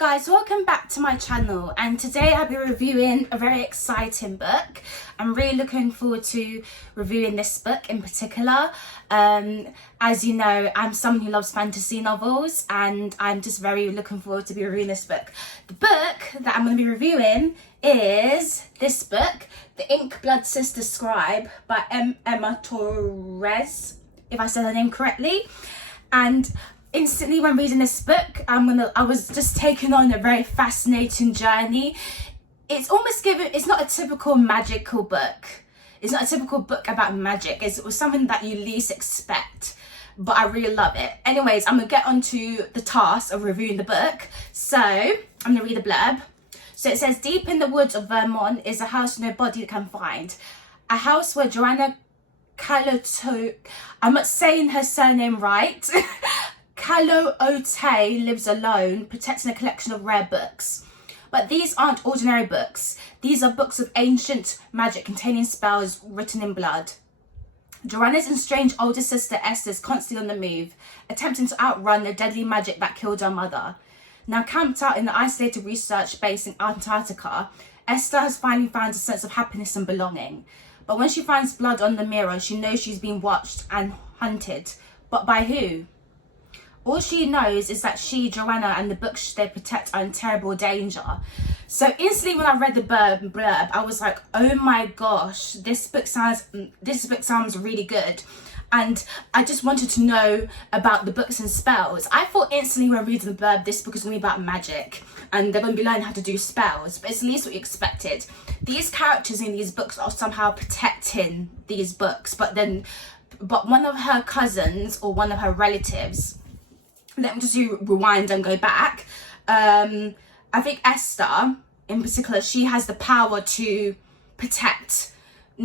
guys, welcome back to my channel, and today I'll be reviewing a very exciting book. I'm really looking forward to reviewing this book in particular. As you know, I'm someone who loves fantasy novels, and I'm just very looking forward to be reviewing this book. The book that I'm going to be reviewing is this book, The Ink Blood Sister Scribe by Emma Törzs, if I said her name correctly. And instantly when reading this book, I was just taken on a very fascinating journey. It's not a typical magical book. It's not a typical book about magic. It was something that you least expect, but I really love it. Anyways, I'm gonna get onto the task of reviewing the book. So I'm gonna read the blurb. So it says, deep in the woods of Vermont is a house nobody can find. A house where Joanna Caloto, I'm not saying her surname right, Calote lives alone, protecting a collection of rare books. But these aren't ordinary books. These are books of ancient magic containing spells written in blood. Joanna's estranged older sister Esther is constantly on the move, attempting to outrun the deadly magic that killed her mother. Now camped out in the isolated research base in Antarctica, Esther has finally found a sense of happiness and belonging. But when she finds blood on the mirror, she knows she's being watched and hunted. But by who? All she knows is that she, Joanna, and the books they protect are in terrible danger. So instantly when I read the blurb, I was like, oh my gosh, this book sounds really good. And I just wanted to know about the books and spells. I thought instantly when reading the blurb, this book is going to be about magic and they're going to be learning how to do spells, but it's at least what you expected. These characters in these books are somehow protecting these books, but one of her cousins or one of her relatives, let me just rewind and go back. I think Esther in particular, she has the power to protect.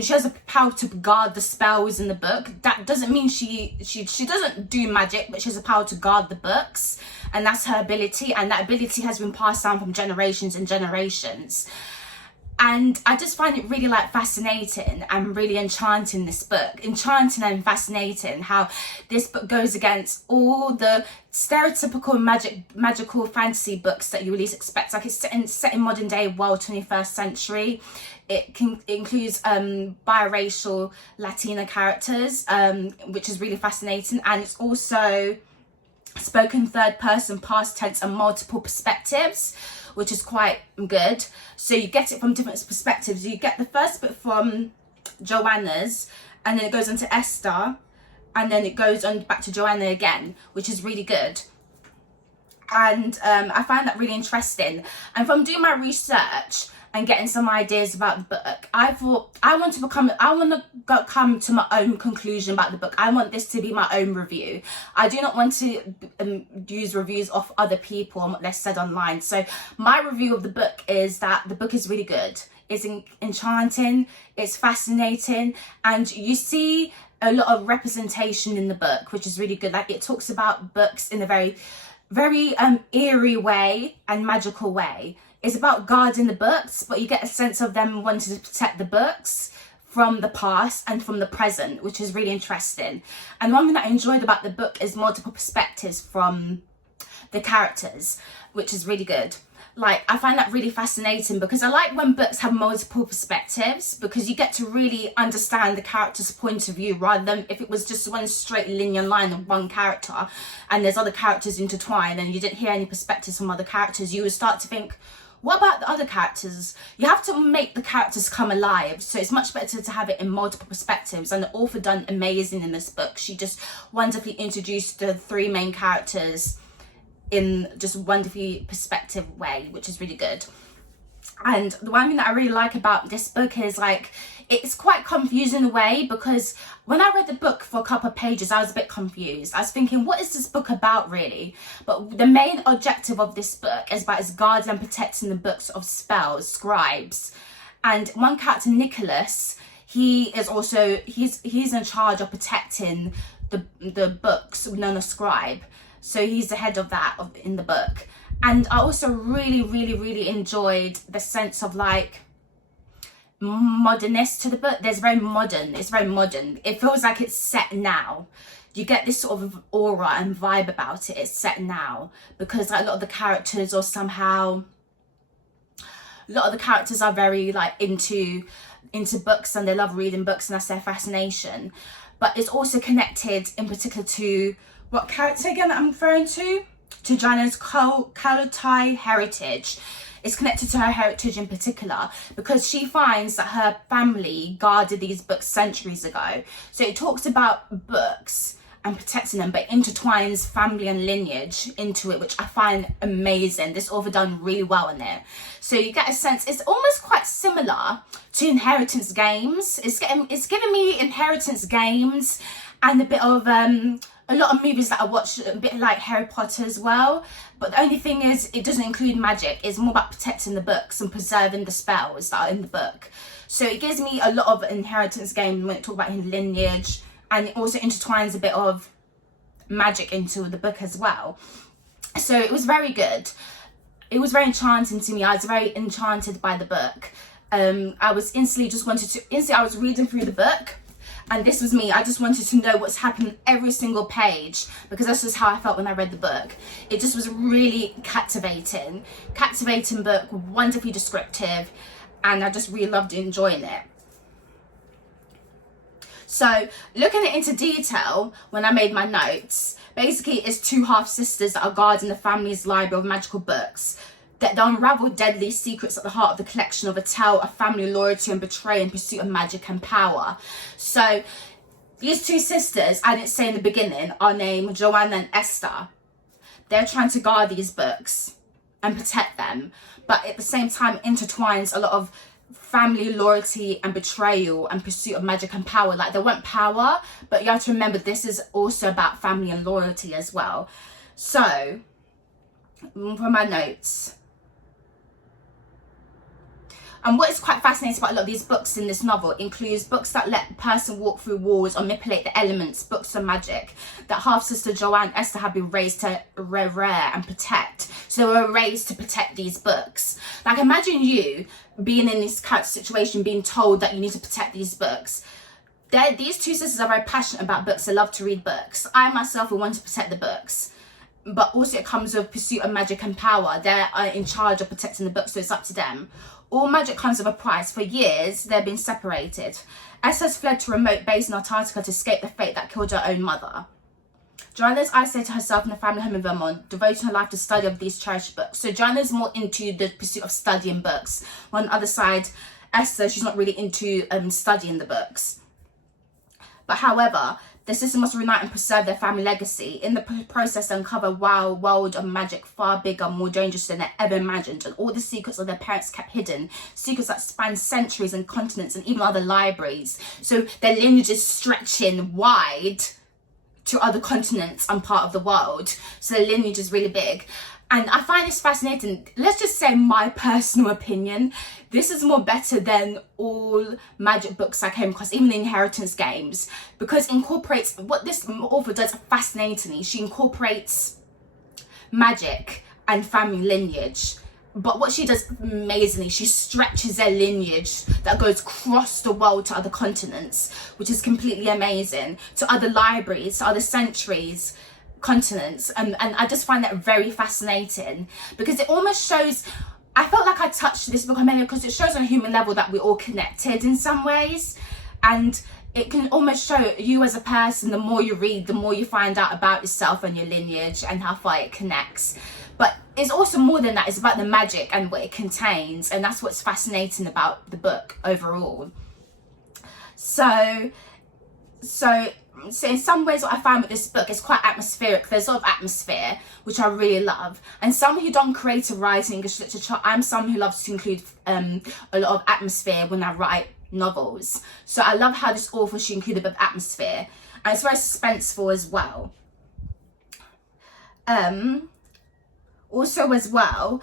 She has the power to guard the spells in the book. That doesn't mean she doesn't do magic, but she has the power to guard the books, and that's her ability, and that ability has been passed down from generations and generations. And I just find it really fascinating and really enchanting, this book. Enchanting and fascinating how this book goes against all the stereotypical magical fantasy books that you at least expect. Like it's set in modern day world, 21st century. It includes biracial Latina characters, which is really fascinating. And it's also spoken third person, past tense, and multiple perspectives, which is quite good. So you get it from different perspectives. You get the first bit from Joanna's, and then it goes on to Esther, and then it goes on back to Joanna again, which is really good. And I find that really interesting. And from doing my research and getting some ideas about the book, I thought I want to come to my own conclusion about the book. I want this to be my own review. I do not want to use reviews off other people and what they've said online. So my review of the book is that the book is really good. It's enchanting, it's fascinating, and you see a lot of representation in the book, which is really good. Like it talks about books in a very eerie way and magical way. It's about guarding the books, but you get a sense of them wanting to protect the books from the past and from the present, which is really interesting. And one thing that I enjoyed about the book is multiple perspectives from the characters, which is really good. Like, I find that really fascinating because I like when books have multiple perspectives, because you get to really understand the character's point of view rather than if it was just one straight linear line of one character and there's other characters intertwined and you didn't hear any perspectives from other characters. You would start to think, what about the other characters? You have to make the characters come alive. So it's much better to have it in multiple perspectives. And the author done amazing in this book. She just wonderfully introduced the three main characters in just a wonderfully perspective way, which is really good. And the one thing that I really like about this book is it's quite confusing in a way, because when I read the book for a couple of pages, I was a bit confused. I was thinking, what is this book about really? But the main objective of this book is about guarding and protecting the books of spells, scribes. And one character, Nicholas, he's in charge of protecting the books known as Scribe. So he's the head of that in the book. And I also really enjoyed the sense of modernness to the book. It's very modern. It feels like it's set now. you get this sort of aura and vibe about it. It's set now because like a lot of the characters, or somehow a lot of the characters are very like into books, and they love reading books, and that's their fascination. But it's also connected in particular to what character again that I'm referring to Joanna's Kalotai heritage. It's connected to her heritage in particular because she finds that her family guarded these books centuries ago. So it talks about books and protecting them, but intertwines family and lineage into it, which I find amazing. This author done really well in it. So you get a sense, it's almost quite similar to Inheritance Games. It's giving me Inheritance Games and a bit of a lot of movies that I watch, a bit like Harry Potter as well. But the only thing is, it doesn't include magic. It's more about protecting the books and preserving the spells that are in the book. So it gives me a lot of Inheritance Game when it talks about his lineage, and it also intertwines a bit of magic into the book as well. So it was very good. It was very enchanting to me. I was very enchanted by the book. I was I was reading through the book, and this was me. I just wanted to know what's happened every single page, because that's just how I felt when I read the book. It just was really captivating book, wonderfully descriptive, and I just really loved enjoying it. So looking at it into detail, when I made my notes, basically it's two half-sisters that are guarding the family's library of magical books that unravel deadly secrets at the heart of the collection of a tale of family loyalty and betrayal in pursuit of magic and power. So these two sisters, I didn't say in the beginning, are named Joanna and Esther. They're trying to guard these books and protect them, but at the same time intertwines a lot of family loyalty and betrayal and pursuit of magic and power. Like, they want power, but you have to remember this is also about family and loyalty as well. So from my notes, and what is quite fascinating about a lot of these books in this novel includes books that let a person walk through walls or manipulate the elements, books of magic that half-sister Joanne and Esther have been raised to revere and protect. So they were raised to protect these books. Like, imagine you being in this kind of situation, being told that you need to protect these books. These two sisters are very passionate about books. They love to read books. I myself will want to protect the books. But also it comes with pursuit of magic and power. They're in charge of protecting the books, so it's up to them. All magic comes with a price. For years, they've been separated. Esther's fled to a remote base in Antarctica to escape the fate that killed her own mother. Joanna's isolated herself in a family home in Vermont, devoting her life to study of these cherished books. So Joanna's more into the pursuit of studying books. On the other side, Esther, she's not really into studying the books. But however, the sisters must reunite and preserve their family legacy. In the process, they uncover a wild world of magic far bigger, more dangerous than they ever imagined, and all the secrets of their parents kept hidden, secrets that span centuries and continents and even other libraries. So their lineage is stretching wide to other continents and part of the world. So the lineage is really big. And I find this fascinating. Let's just say my personal opinion, this is more better than all magic books I came across, even the Inheritance Games, because it incorporates, what this author does fascinatingly, she incorporates magic and family lineage. But what she does amazingly, she stretches their lineage that goes across the world to other continents, which is completely amazing, to other libraries, to other centuries, continents, and I just find that very fascinating, because it almost shows, I felt like I touched this book on many, because it shows on a human level that we're all connected in some ways, and it can almost show you as a person, the more you read, the more you find out about yourself and your lineage and how far it connects. But it's also more than that. It's about the magic and what it contains, and that's what's fascinating about the book overall. So in some ways, what I found with this book is quite atmospheric. There's a lot of atmosphere, which I really love. And someone who don't creative writing English literature, I'm someone who loves to include a lot of atmosphere when I write novels. So I love how this author, she included a bit of atmosphere. And it's very suspenseful as well. Also as well,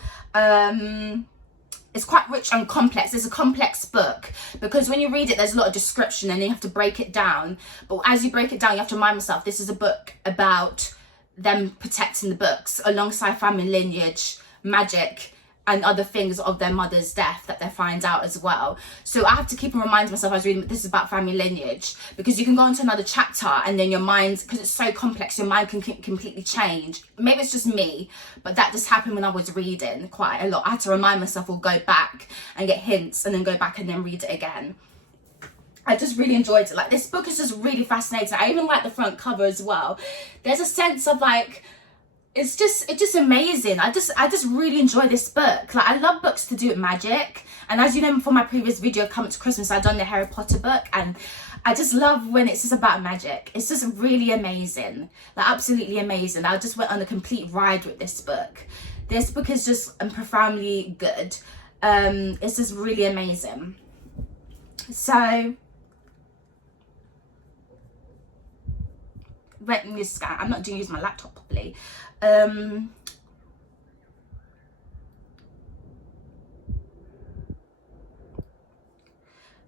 it's quite rich and complex. It's a complex book because when you read it, there's a lot of description and you have to break it down. But as you break it down, you have to remind yourself, this is a book about them protecting the books alongside family lineage, magic, and other things of their mother's death that they find out as well. So I have to keep on reminding myself as reading, this is about family lineage, because you can go into another chapter and then your mind, because it's so complex, your mind can completely change. Maybe it's just me, but that just happened when I was reading quite a lot. I had to remind myself, or go back and get hints and then go back and then read it again. I just really enjoyed it. Like, this book is just really fascinating. I even like the front cover as well. There's a sense of like, it's just amazing. I just really enjoy this book. Like, I love books to do with magic, and as you know from my previous video Coming to Christmas, I've done the Harry Potter book, and I just love when it's just about magic. It's just really amazing, like absolutely amazing. I just went on a complete ride with this book. This book is just profoundly good. It's just really amazing. So let me scan. I'm not doing use my laptop properly.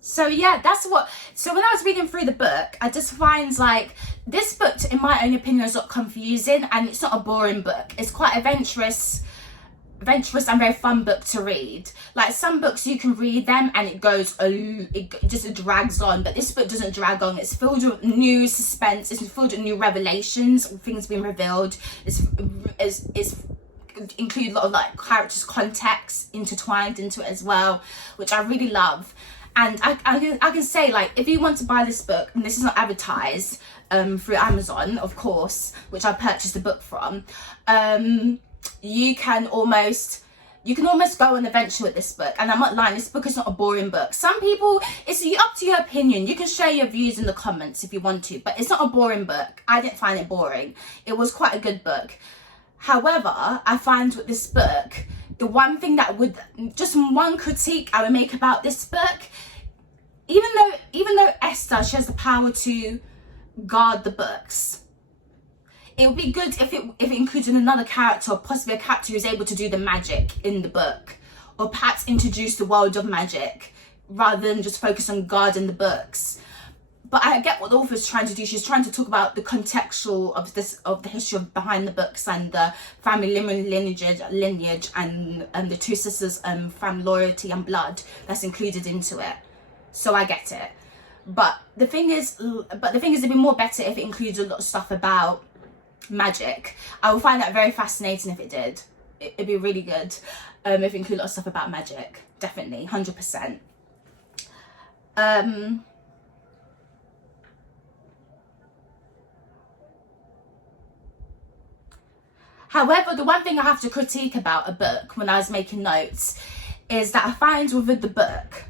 So yeah, that's what, so when I was reading through the book, I just find like this book, in my own opinion, is not confusing, and it's not a boring book. It's quite adventurous and very fun book to read. Like, some books you can read them and it goes, it just drags on, but this book doesn't drag on. It's filled with new suspense, it's filled with new revelations, things being revealed. It's include a lot of like characters' context intertwined into it as well, which I really love. And I can say, like, if you want to buy this book, and this is not advertised through Amazon, of course, which I purchased the book from, you can almost go on an adventure with this book. And I'm not lying, this book is not a boring book. Some people, it's up to your opinion. You can share your views in the comments if you want to, but it's not a boring book. I didn't find it boring. It was quite a good book. However, I find with this book, the one thing that would, just one critique I would make about this book, even though Esther, she has the power to guard the books, it would be good if it included another character, or possibly a character who's able to do the magic in the book, or perhaps introduce the world of magic rather than just focus on guarding the books. But I get what the author's trying to do. She's trying to talk about the contextual of the history behind the books, and the family lineage and the two sisters' family loyalty and blood that's included into it. So I get it. But the thing is, it'd be more better if it includes a lot of stuff about magic. I would find that very fascinating if it did. It'd be really good if it included a lot of stuff about magic. Definitely, 100%. However, the one thing I have to critique about a book when I was making notes is that I find with the book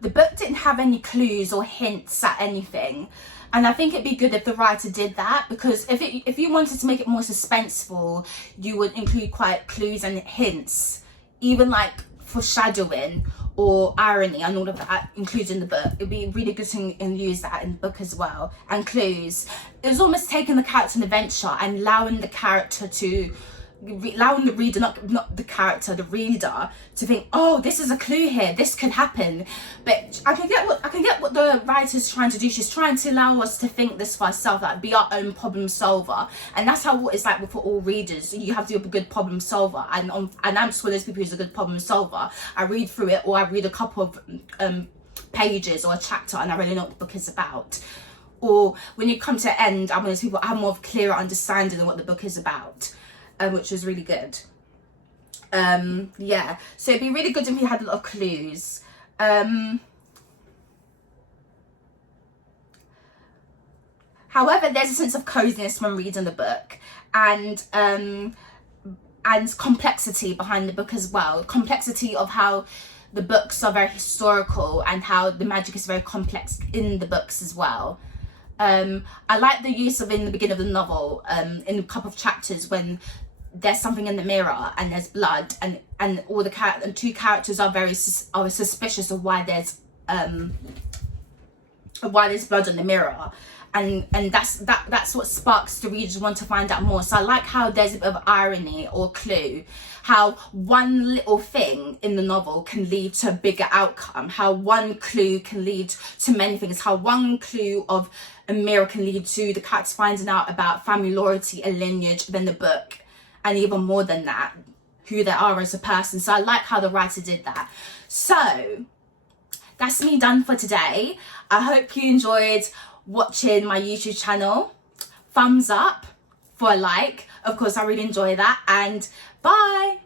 didn't have any clues or hints at anything. And I think it'd be good if the writer did that, because if you wanted to make it more suspenseful, you would include quite clues and hints, even like foreshadowing or irony and all of that included in the book. It'd be really good to use that in the book as well, and clues. It was almost taking the character on adventure and allowing the character to, allowing the reader, not the character, the reader, to think, oh, this is a clue here, this could happen. But I can get what the writer's trying to do. She's trying to allow us to think this for ourselves, like be our own problem solver. And that's how it's like for all readers. You have to be a good problem solver. And I'm just one of those people who's a good problem solver. I read through it, or I read a couple of pages or a chapter, and I really know what the book is about. Or when you come to the end, I'm one of those people, I have more of a clearer understanding of what the book is about. Which was really good. Yeah, so it'd be really good if you had a lot of clues. However, there's a sense of coziness when reading the book, and complexity behind the book as well. Complexity of how the books are very historical and how the magic is very complex in the books as well. I like the use of, in the beginning of the novel, in a couple of chapters, when there's something in the mirror and there's blood, and all the two characters are very suspicious of why there's blood in the mirror, and that's what sparks the readers want to find out more. So I like how there's a bit of irony or clue, how one little thing in the novel can lead to a bigger outcome, how one clue can lead to many things, how one clue of a mirror can lead to the characters finding out about family loyalty and lineage, then the book, and even more than that, who they are as a person. So I like how the writer did that. So that's me done for today. I hope you enjoyed watching my YouTube channel. Thumbs up for a like. Of course, I really enjoy that. And bye.